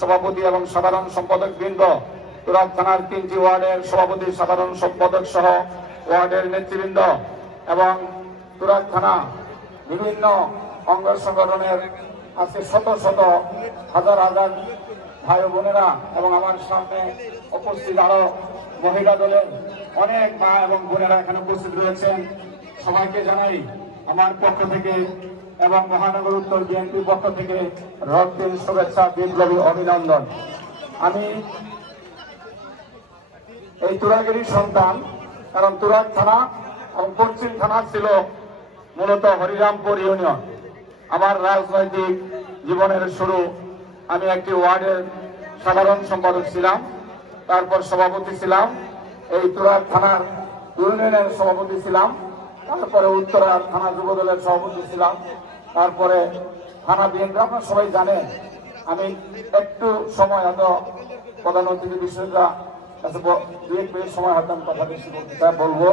সভাপতি এবং সাধারণ সম্পাদক বৃন্দ, তুরাগ থানার 3টি ওয়ার্ডের সভাপতি, সাধারণ সম্পাদক সহ ওয়ার্ডের নেতৃবৃন্দ এবং তুরাগ থানা বিভিন্ন অঙ্গ সংগঠনের আজকে শত শত হাজার হাজার ভাই বোনেরা এবং আমার সামনে উপস্থিত আরো মহিলা দলের অনেক মা এবং বোনেরা এখানে উপস্থিত রয়েছেন। সবাইকে জানাই আমার পক্ষ থেকে এবং মহানগর উত্তর বিএনপির পক্ষ থেকে রক্তিম শুভেচ্ছা, বিপ্লবী অভিনন্দন। আমি এই তুরাগেরই সন্তান, কারণ তুরাগ থানা এবং পশ্চিম থানা ছিল মূলত হরিরামপুর ইউনিয়ন। আমার রাজনৈতিক জীবনের শুরু, আমি একটি ওয়ার্ডের সাধারণ সম্পাদক ছিলাম, তারপর সভাপতি ছিলাম, এই তুরাগ থানার ইউনিয়নের সভাপতি ছিলাম, তারপরে উত্তরা থানা যুব দলের সভাপতি ছিলাম, তারপরে থানা বিএনপি। আপনারা সবাই জানেন আমি একটু সময় হয়তো প্রধান অতিথি বিষয়টা দু এক মিনিট সময় হয়তো আমি কথা বেশি বলবো।